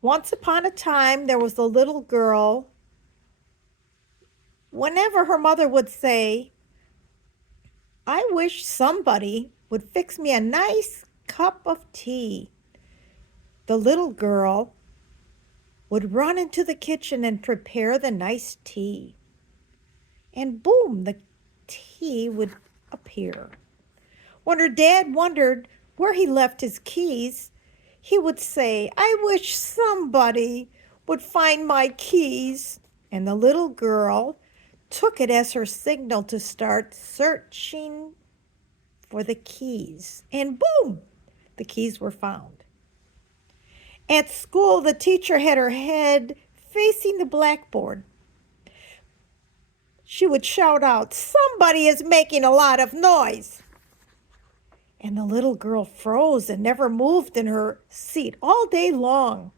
Once upon a time, there was a little girl. Whenever her mother would say, I wish somebody would fix me a nice cup of tea, the little girl would run into the kitchen and prepare the nice tea. And boom, the tea would appear. When her dad wondered where he left his keys, he would say, I wish somebody would find my keys. And the little girl took it as her signal to start searching for the keys. And boom, the keys were found. At school, the teacher had her head facing the blackboard. She would shout out, somebody is making a lot of noise. And the little girl froze and never moved in her seat all day long.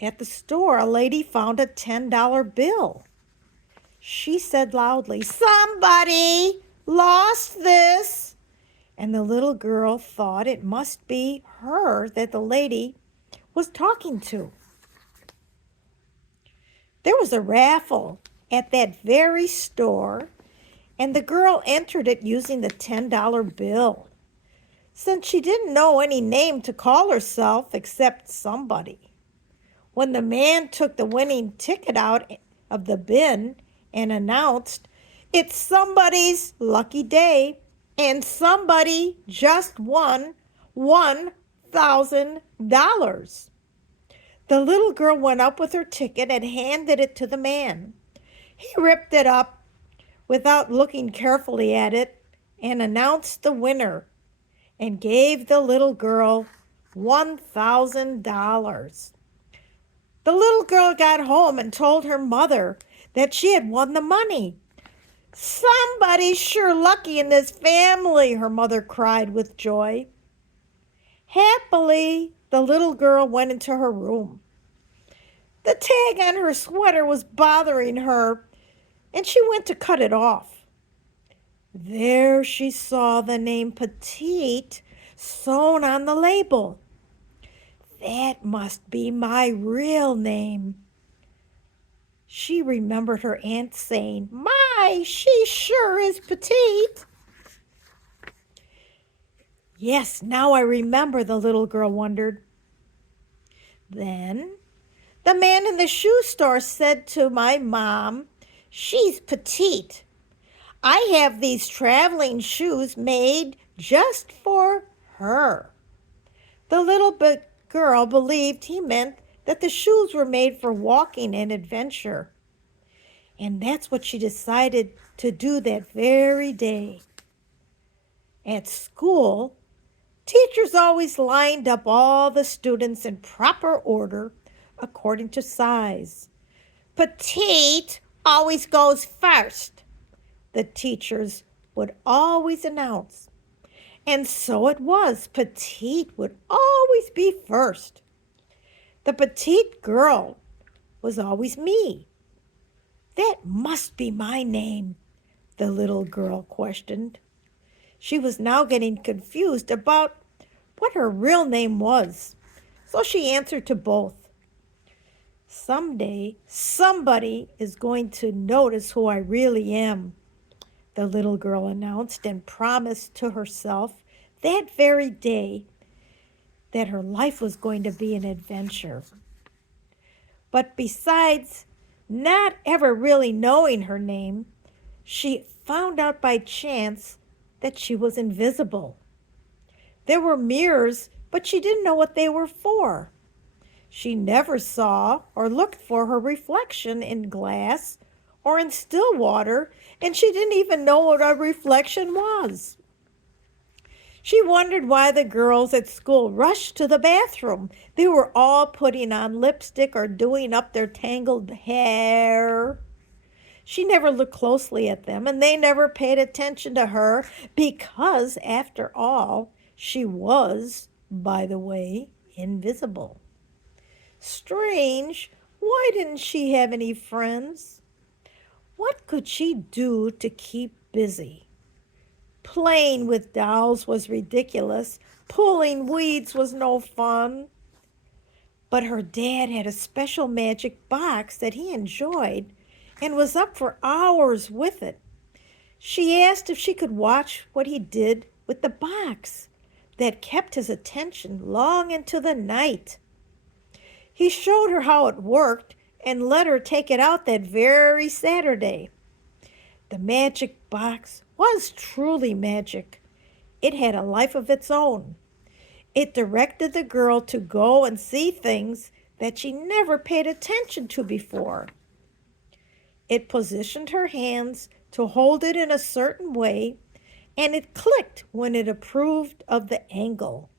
At the store, a lady found a $10 bill. She said loudly, somebody lost this. And the little girl thought it must be her that the lady was talking to. There was a raffle at that very store, and the girl entered it using the $10 bill. Since she didn't know any name to call herself except somebody. When the man took the winning ticket out of the bin and announced, it's somebody's lucky day, and somebody just won $1,000. The little girl went up with her ticket and handed it to the man. He ripped it up without looking carefully at it and announced the winner and gave the little girl $1,000. The little girl got home and told her mother that she had won the money. Somebody's sure lucky in this family, her mother cried with joy. Happily, the little girl went into her room. The tag on her sweater was bothering her, and she went to cut it off. There she saw the name Petite sewn on the label. That must be my real name. She remembered her aunt saying, my, she sure is petite. Yes, now I remember, the little girl wondered. Then the man in the shoe store said to my mom, she's petite. I have these traveling shoes made just for her. The little girl believed he meant that the shoes were made for walking and adventure. And that's what she decided to do that very day. At school, teachers always lined up all the students in proper order according to size. Petite always goes first, the teachers would always announce. And so it was. Petite would always be first. The petite girl was always me. That must be my name, the little girl questioned. She was now getting confused about what her real name was, so she answered to both. Someday, somebody is going to notice who I really am, the little girl announced and promised to herself that very day that her life was going to be an adventure. But besides not ever really knowing her name, she found out by chance that she was invisible. There were mirrors, but she didn't know what they were for. She never saw or looked for her reflection in glass or in still water, and she didn't even know what a reflection was. She wondered why the girls at school rushed to the bathroom. They were all putting on lipstick or doing up their tangled hair. She never looked closely at them, and they never paid attention to her because, after all, she was, by the way, invisible. Strange, why didn't she have any friends? What could she do to keep busy? Playing with dolls was ridiculous. Pulling weeds was no fun. But her dad had a special magic box that he enjoyed and was up for hours with it. She asked if she could watch what he did with the box that kept his attention long into the night. He showed her how it worked and let her take it out that very Saturday. The magic box was truly magic. It had a life of its own. It directed the girl to go and see things that she never paid attention to before. It positioned her hands to hold it in a certain way, and it clicked when it approved of the angle.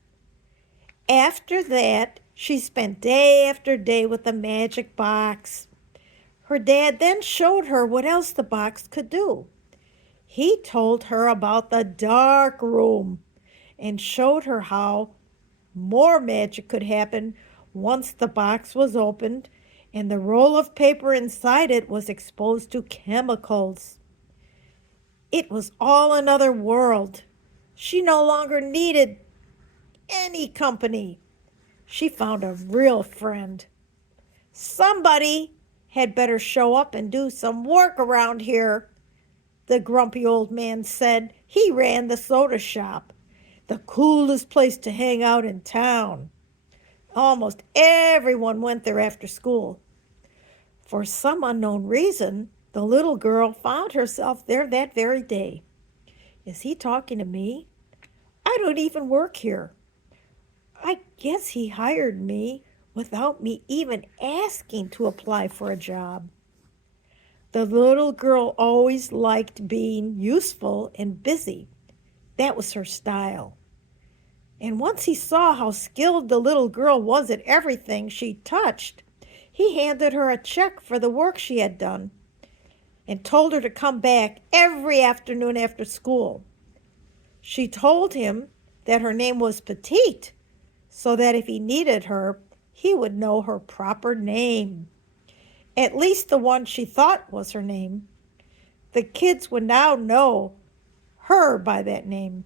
After that, she spent day after day with the magic box. Her dad then showed her what else the box could do. He told her about the dark room and showed her how more magic could happen once the box was opened and the roll of paper inside it was exposed to chemicals. It was all another world. She no longer needed any company. She found a real friend. Somebody had better show up and do some work around here, the grumpy old man said. He ran the soda shop, the coolest place to hang out in town. Almost everyone went there after school. For some unknown reason, the little girl found herself there that very day. Is he talking to me? I don't even work here. I guess he hired me without me even asking to apply for a job. The little girl always liked being useful and busy. That was her style. And once he saw how skilled the little girl was at everything she touched, he handed her a check for the work she had done and told her to come back every afternoon after school. She told him that her name was Petite, so that if he needed her, he would know her proper name. At least the one she thought was her name. The kids would now know her by that name.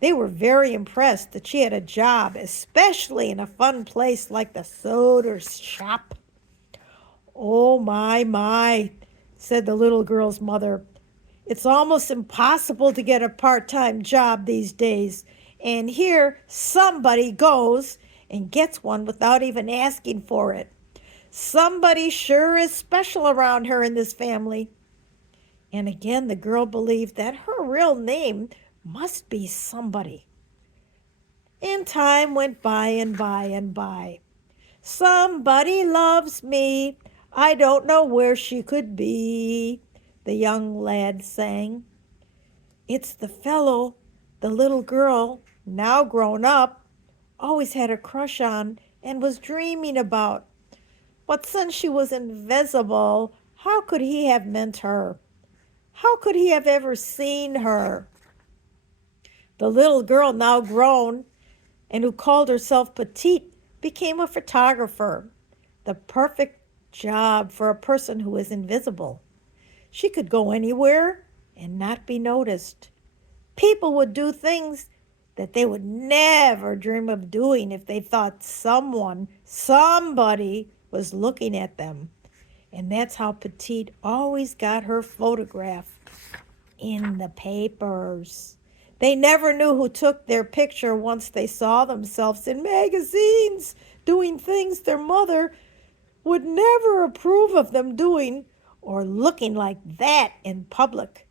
They were very impressed that she had a job, especially in a fun place like the soda shop. Oh, my, said the little girl's mother. It's almost impossible to get a part-time job these days. And here somebody goes and gets one without even asking for it. Somebody sure is special around her in this family. And again, the girl believed that her real name must be somebody. And time went by and by and by. Somebody loves me. I don't know where she could be, the young lad sang. It's the fellow the little girl, now grown up, always had a crush on and was dreaming about. But since she was invisible, how could he have meant her? How could he have ever seen her? The little girl, now grown, and who called herself Petite, became a photographer, the perfect job for a person who is invisible. She could go anywhere and not be noticed. People would do things that they would never dream of doing if they thought somebody was looking at them. And that's how Petite always got her photograph in the papers. They never knew who took their picture once they saw themselves in magazines doing things their mother would never approve of them doing or looking like that in public.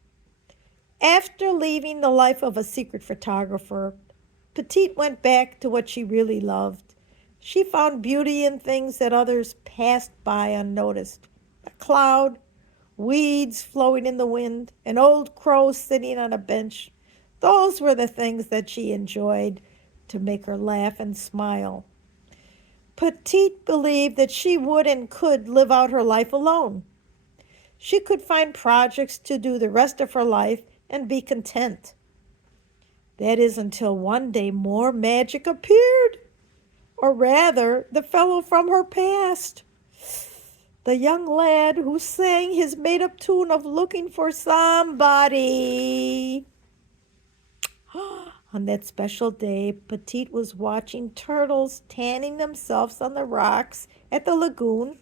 After leaving the life of a secret photographer, Petite went back to what she really loved. She found beauty in things that others passed by unnoticed. A cloud, weeds flowing in the wind, an old crow sitting on a bench. Those were the things that she enjoyed to make her laugh and smile. Petite believed that she would and could live out her life alone. She could find projects to do the rest of her life and be content. That is until one day more magic appeared, or rather, the fellow from her past. The young lad who sang his made-up tune of looking for somebody. On that special day, Petite was watching turtles tanning themselves on the rocks at the lagoon,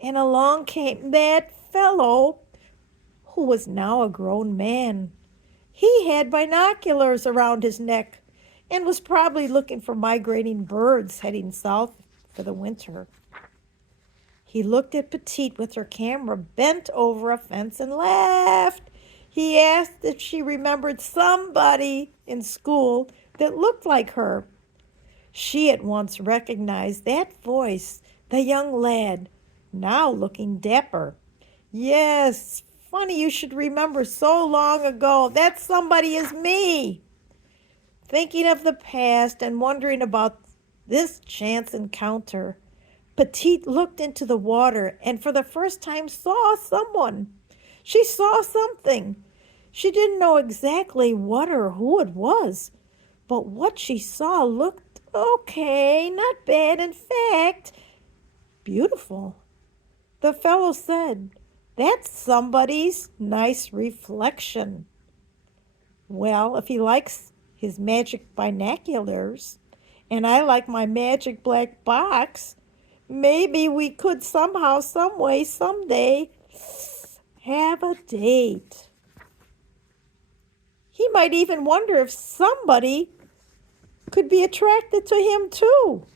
and along came that fellow who was now a grown man. He had binoculars around his neck and was probably looking for migrating birds heading south for the winter. He looked at Petite with her camera bent over a fence and laughed. He asked if she remembered somebody in school that looked like her. She at once recognized that voice, the young lad, now looking dapper. Yes, funny you should remember so long ago. That somebody is me. Thinking of the past and wondering about this chance encounter, Petite looked into the water and for the first time saw someone. She saw something. She didn't know exactly what or who it was, but what she saw looked okay, not bad, in fact, beautiful. The fellow said, "That's somebody's nice reflection." Well, if he likes his magic binoculars and I like my magic black box, maybe we could somehow, some way, someday have a date. He might even wonder if somebody could be attracted to him too.